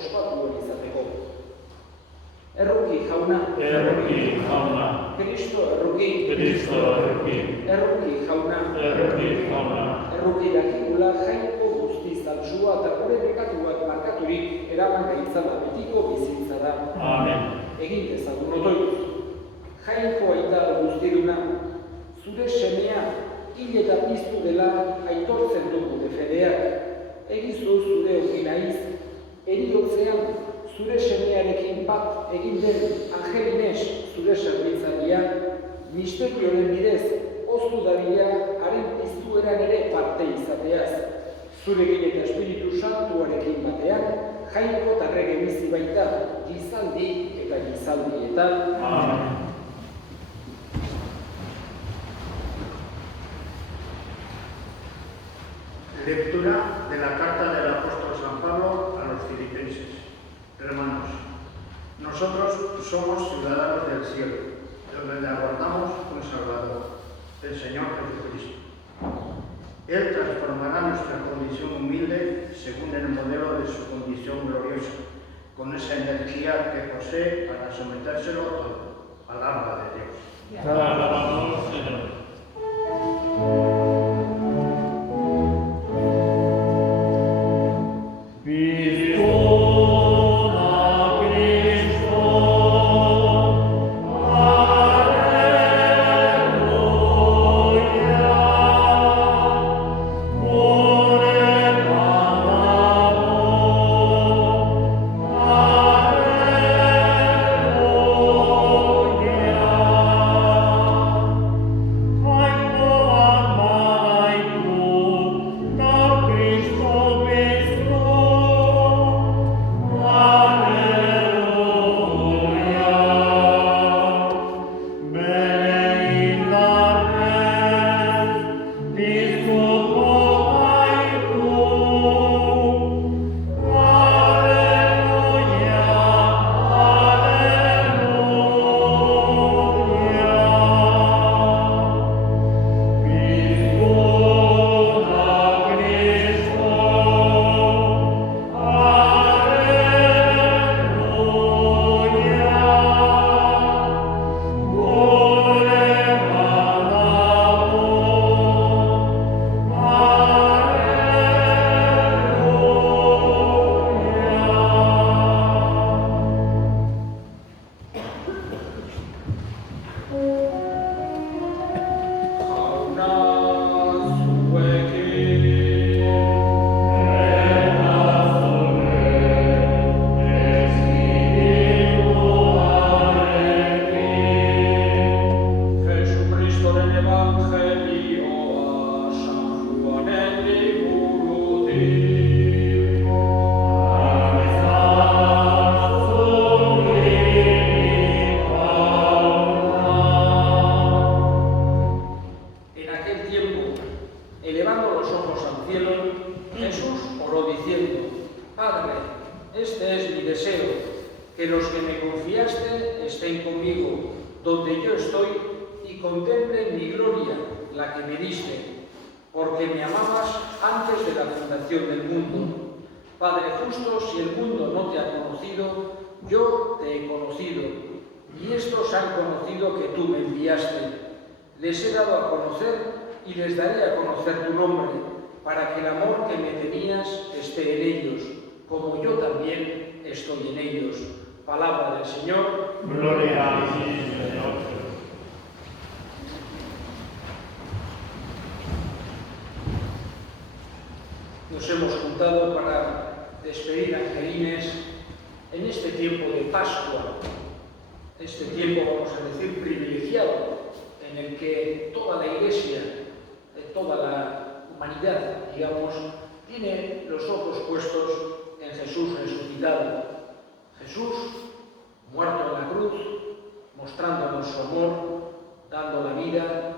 ospatu izateko. Erruki jauna. Erruki jauna. Kristo erruki. Kristo erruki. Erruki jauna. Erruki jauna. Erruki dakigula Jainko guztiz altsua eta gure bekatuak markaturik eraman gaitzala betiko bizitzara. Amen. Egin dezagun otoituz. Jainko aita guztiruna, zure semea hil eta piztu dela aitortzen dugu defedeak. Egizu zure ongi naiz, eriotzean zure semearekin bat egin den Angelines zure zerbitzaria, misterioren bidez oztu daria haren piztueran ere parte izateaz. Zurekin eta Espiritu Santuarekin batean, Jainko eta Errege bizi baita gizaldi eta gizaldietan. Amen. Lectura de la carta del apóstol San Pablo a los filipenses. Hermanos, nosotros somos ciudadanos del cielo, donde aguardamos un Salvador, el Señor Jesucristo. Él transformará nuestra condición humilde según el modelo de su condición gloriosa, con esa energía que posee para sometérselo todo. Palabra de Dios. Te alabamos, Señor. Nos hemos juntado para despedir a Angelines en este tiempo de Pascua, este tiempo, vamos a decir, privilegiado, en el que toda la Iglesia, toda la humanidad, digamos, tiene los ojos puestos en Jesús resucitado. Jesús, muerto en la cruz, mostrándonos su amor, dando la vida,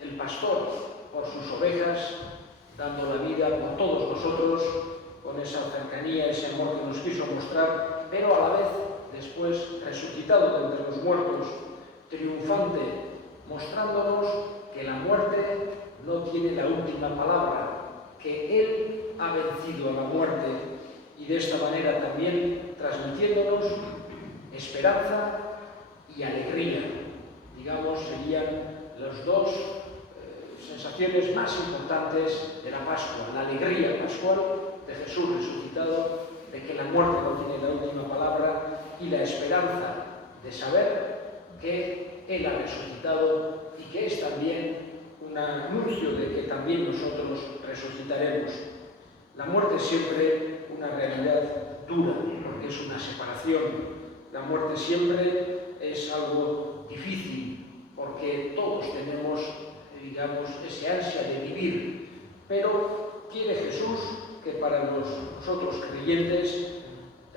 el pastor por sus ovejas, dando la vida por todos nosotros, con esa cercanía, ese amor que nos quiso mostrar, pero a la vez, después, resucitado de entre los muertos, triunfante, mostrándonos que la muerte no tiene la última palabra, que Él ha vencido a la muerte, y y de esta manera también transmitiéndonos esperanza y alegría. Digamos, serían las dos sensaciones más importantes de la Pascua: la alegría pascual de Jesús resucitado, de que la muerte no tiene la última palabra, y la esperanza de saber que Él ha resucitado y que es también un anuncio de que también nosotros resucitaremos. La muerte es siempre una realidad dura, porque es una separación. La muerte siempre es algo difícil, porque todos tenemos, digamos, ese ansia de vivir. Pero quiere Jesús que para nosotros creyentes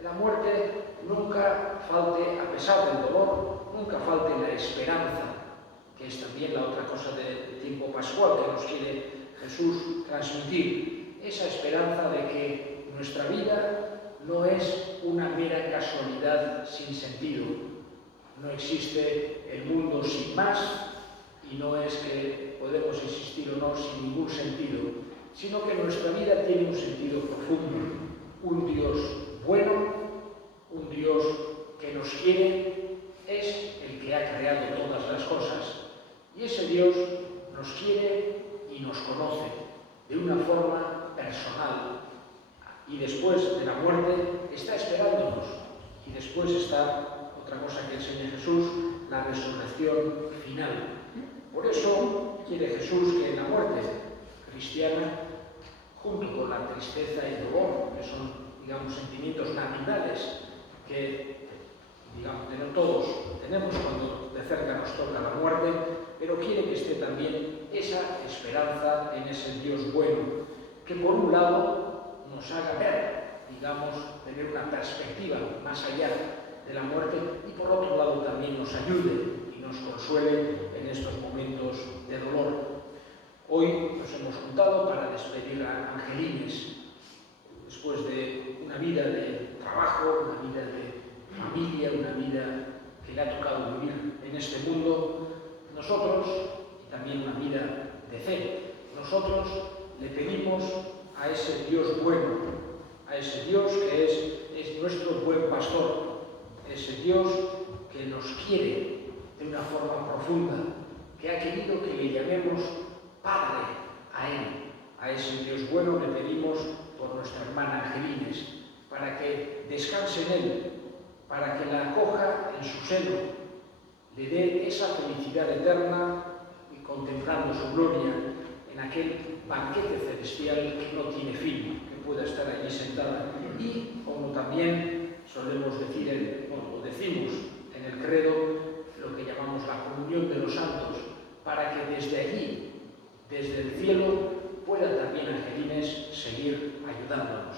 la muerte nunca falte, a pesar del dolor, nunca falte la esperanza, que es también la otra cosa del tiempo pascual que nos quiere Jesús transmitir. Esa esperanza de que nuestra vida no es una mera casualidad sin sentido. No existe el mundo sin más, y no es que podemos existir o no sin ningún sentido, sino que nuestra vida tiene un sentido profundo. Un Dios bueno, un Dios que nos quiere, es el que ha creado todas las cosas. Y ese Dios nos quiere y nos conoce de una forma personal. Y después de la muerte está esperándonos. Y después está otra cosa que enseña Jesús, la resurrección final. Por eso quiere Jesús que la muerte cristiana, junto con la tristeza y el dolor, que son, digamos, sentimientos naturales que, digamos, no todos tenemos cuando de cerca nos toca la muerte, pero quiere que esté también esa esperanza en ese Dios bueno, que por un lado nos haga ver, digamos, tener una perspectiva más allá de la muerte, y por otro lado también nos ayude y nos consuele en estos momentos de dolor. Hoy nos hemos juntado para despedir a Angelines, después de una vida de trabajo, una vida de familia, una vida que le ha tocado vivir en este mundo. Nosotros, y también una vida de fe, nosotros le pedimos a ese Dios bueno, a ese Dios que es nuestro buen pastor, ese Dios que nos quiere de una forma profunda, que ha querido que le llamemos Padre a Él. A ese Dios bueno le pedimos por nuestra hermana Angelines, para que descanse en Él, para que la acoja en su seno, le dé esa felicidad eterna y contemplando su gloria en aquel banquete celestial que no tiene fin, que pueda estar allí sentada. Y como también solemos decir, o decimos en el credo, lo que llamamos la comunión de los santos, para que desde allí, desde el cielo, pueda también Angelines seguir ayudándonos.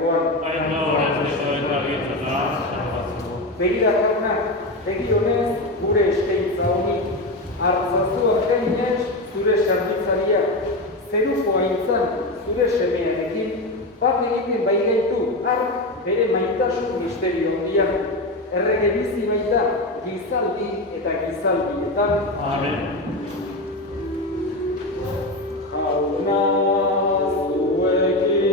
ematerakoan. Baina horrezko eta gizena, salbatzeko. Begira jauna, begi honez gure eskaintza honi, hartzazu arkainez zure zerbitzaria, zeruko aintzan zure semearekin, bat egiten bai gaitu, hark bere maitasun misterio handian, errege bizi baita, gizaldi eta gizaldietan. Amen. Jauna zuekin.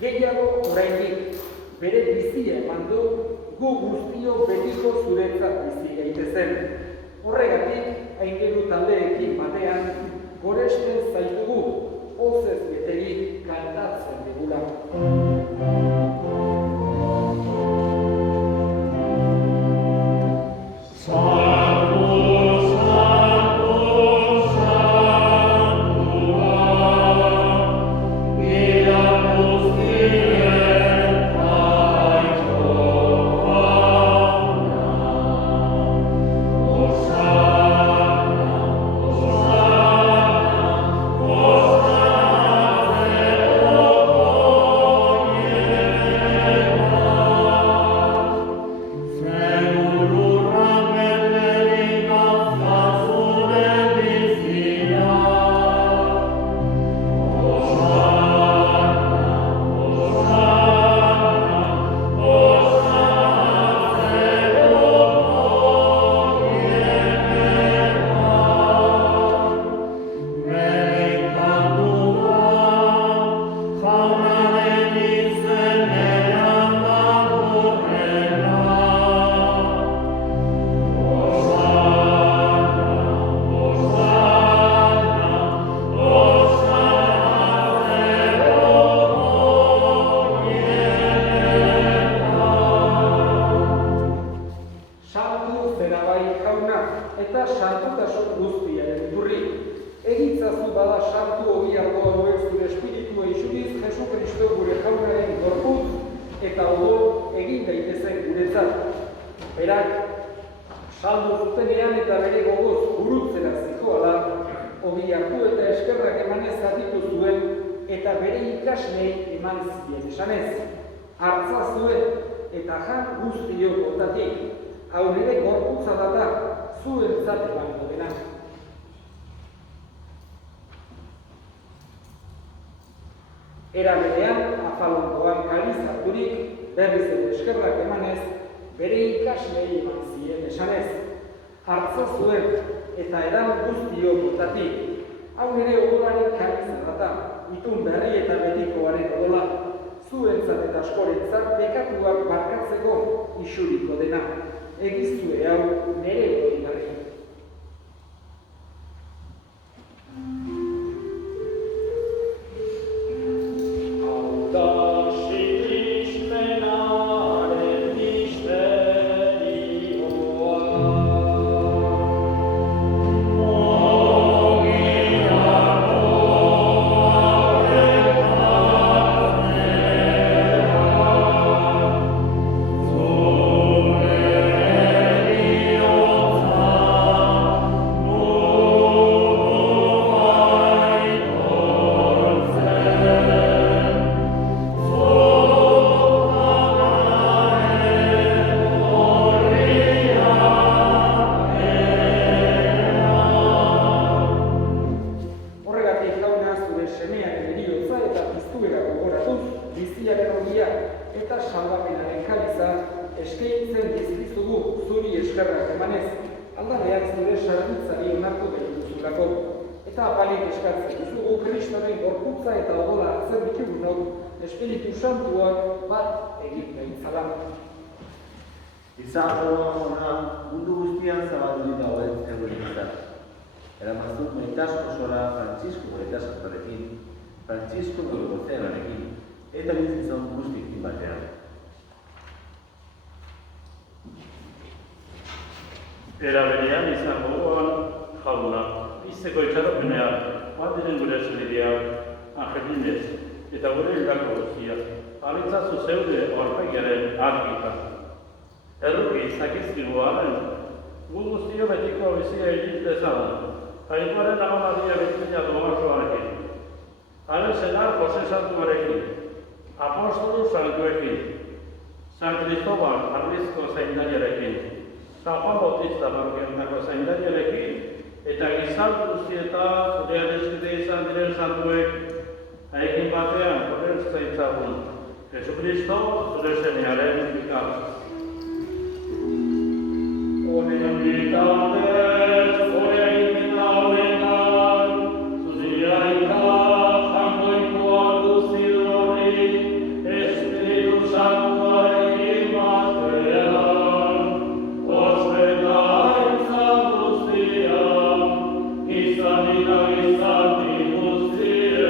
Gehiago oraindik bere bizia eman du gu guztiok betiko zuretzat bizi gaitezen. Horregatik aingeru taldeekin batean goresten zaitugu pozez betegi kantatzen digula. Era berean, afalondoan kaliz harturik, berriz ere eskerrak emanez, bere ikaslei eman zien esanez. Hartza zuen eta edan guztiotatik, hau ere odolaren kaliz data, itun berri eta betikoaren odola, zuentzat eta askorentzat bekatuak barkatzeko isuriko dena. Egizue hau nere hori garri. Oh eskerrak emanez, aldanean zure sarritzari onartu behituzulako. Eta apalik eskatzen duzugu Kristoren gorputza eta odola hartzen ditugunok, Espiritu Santuak bat egin gaitzala. Izan ona mundu guztian zabaldu dagoen egunetan. Eramaztu maitasko zora Frantzisko maitaskoarekin, Frantzisko Golgozeanarekin, eta bizitzon guztikin batean. Era berean izan gogoan jauna, bizeko itxaropenean, bat diren gure senideak, Angelinez, eta gure hildako guztia, abitzazu zeude aurpegiaren argika. Erruki zakizkigu haren, gu guztio betiko bizia egin dezan, Jainkoaren Maria Bizina doazoarekin, haren senar Jose Santuarekin, Apostolu Santuekin, San Cristobal Arrizko zaindariarekin, San Juan Bautista Barrienako zaindariarekin, eta gizaldu guztieta zure adeskide izan diren santuek, haiekin batean horren zaitzagun, Jesukristo zure semearen bikaz. Honen bitartez, zure imena honetan, zuziaika jangoikoa guzti horri, Espiritu Santuarekin batean, ospeta izan guztia, izanina izan guztietan.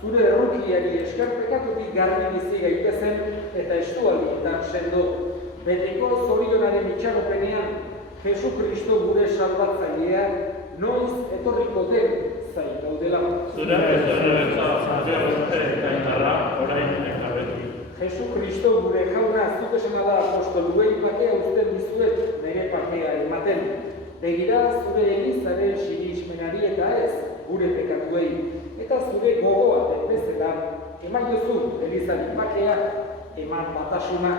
Zure errukiari esker pekatutik garbi bizi gaitezen eta estualdietan sendo. Betiko zorionaren itxaropenean, Jesu Kristo gure salbatzailea, noiz etorriko den zain gaudela. Zure eta indarra, orain eta beti. Jesu Kristo gure jauna zuk esana da apostoluei pakea uzten dizuet nire pakea ematen. Begira zure elizaren sinismenari eta ez gure pekatuei. Eta zure gogoa bezala eman duzu elizaren pakea, eman batasuna,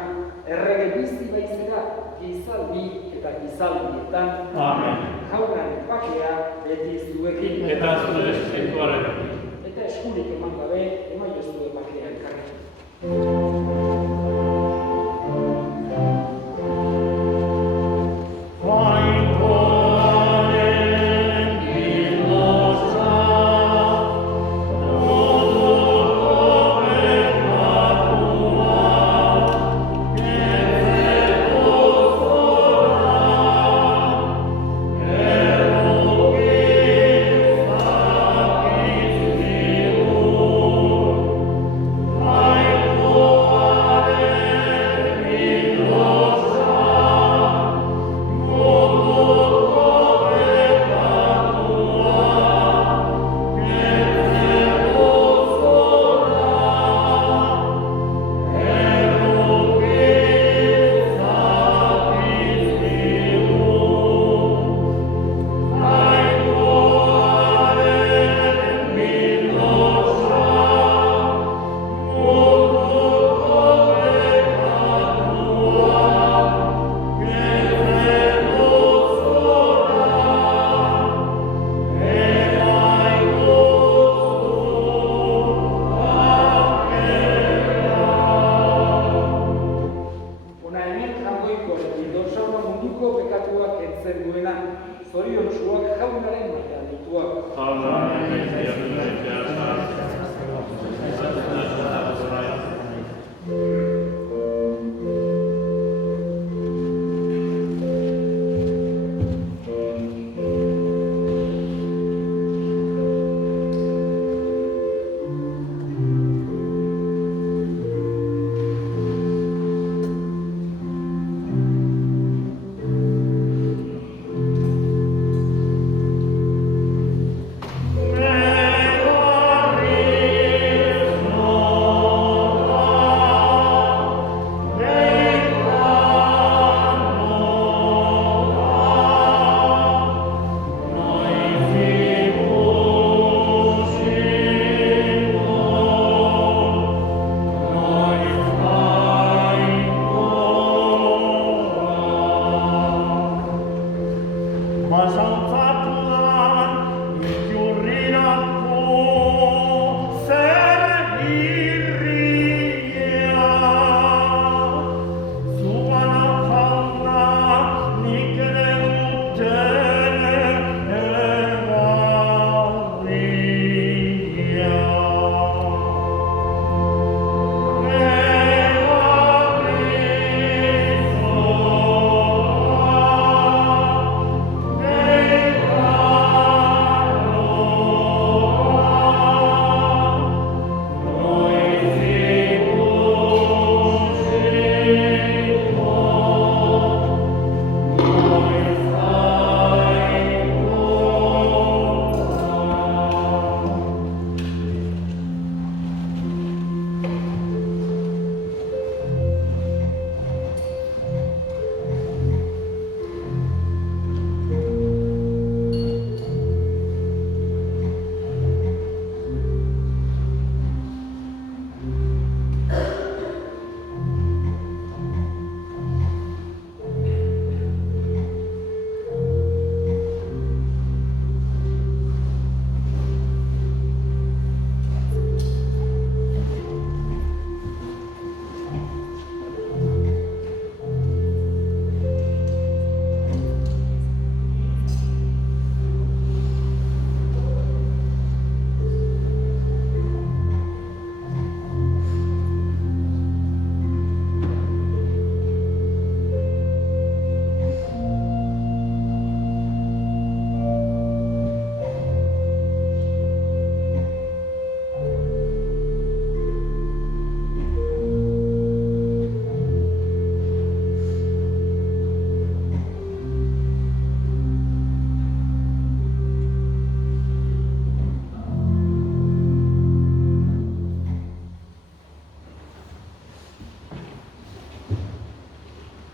errege bizi baizera, gizaldi eta gizaldietan. Amen. Jaunaren pakea beti zuekin. Eta zure espirituarekin. Eta eskurik eman gabe, eman duzu pakea elkarrekin. Oh zoriontsuak jaunaren maiteatuak.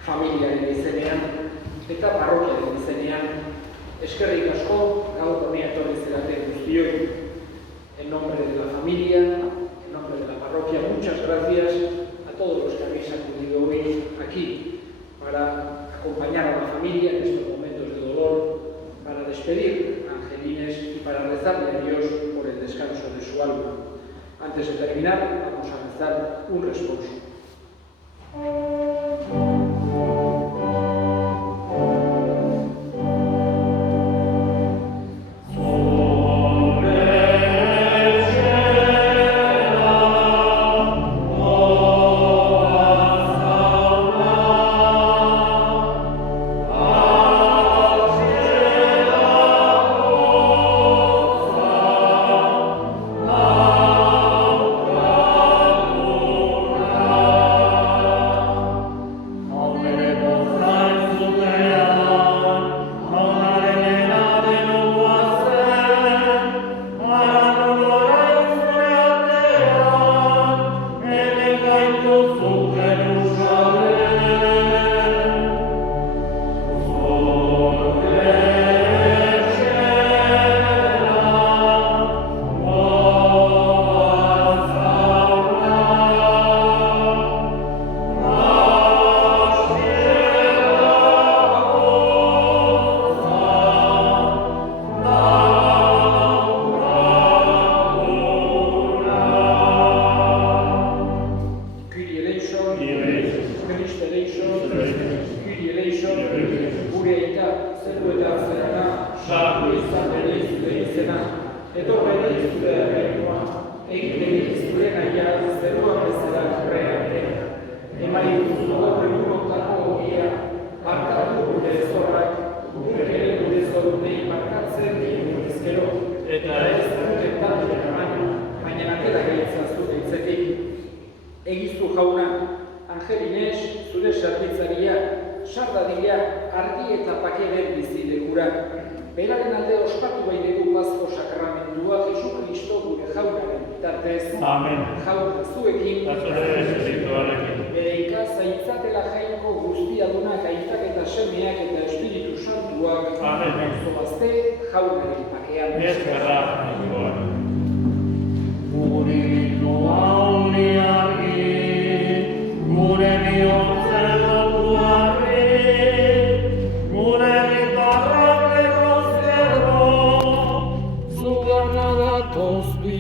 Familiaren izenean eta parrokiaren izenean, eskerrik asko gaur honi etorri zarete guztioi. En nombre de la familia, en nombre de la parroquia, muchas gracias a todos los que habéis acudido hoy aquí para acompañar a la familia en estos momentos de dolor, para despedir a Angelines y para rezarle a Dios por el descanso de su alma. Antes de terminar, vamos a rezar un responso. izan bedi zure izena, etor bedi zure erreinoa, egin bedi zure naia zeruan bezala horrean. Eman ikuzu gaur egunotako ogia, barkatu gure zorrak, gure ere gure zorunei barkatzen dizkero, eta ez dute tatu baina atera gaitzazu gaitzetik. Egizu jauna, Angel Ines, zure zerbitzaria, sardadila, argi eta pakeren bizilekura. Beraren alde ospatu bai dugu Pasko sakramendua Jesu Kristo gure jaunaren bitartez. Amen. Jauna zuekin, bere ikazaintzatela jainko guztiadunak, aitak eta semeak eta Espiritu Santuak. Amen. Zobazte jaunaren pakean. Eskerra, Gure hauni argi, gure bihotzen lotuarri, gure gitarrak legozkerro, zugarna datoz bi.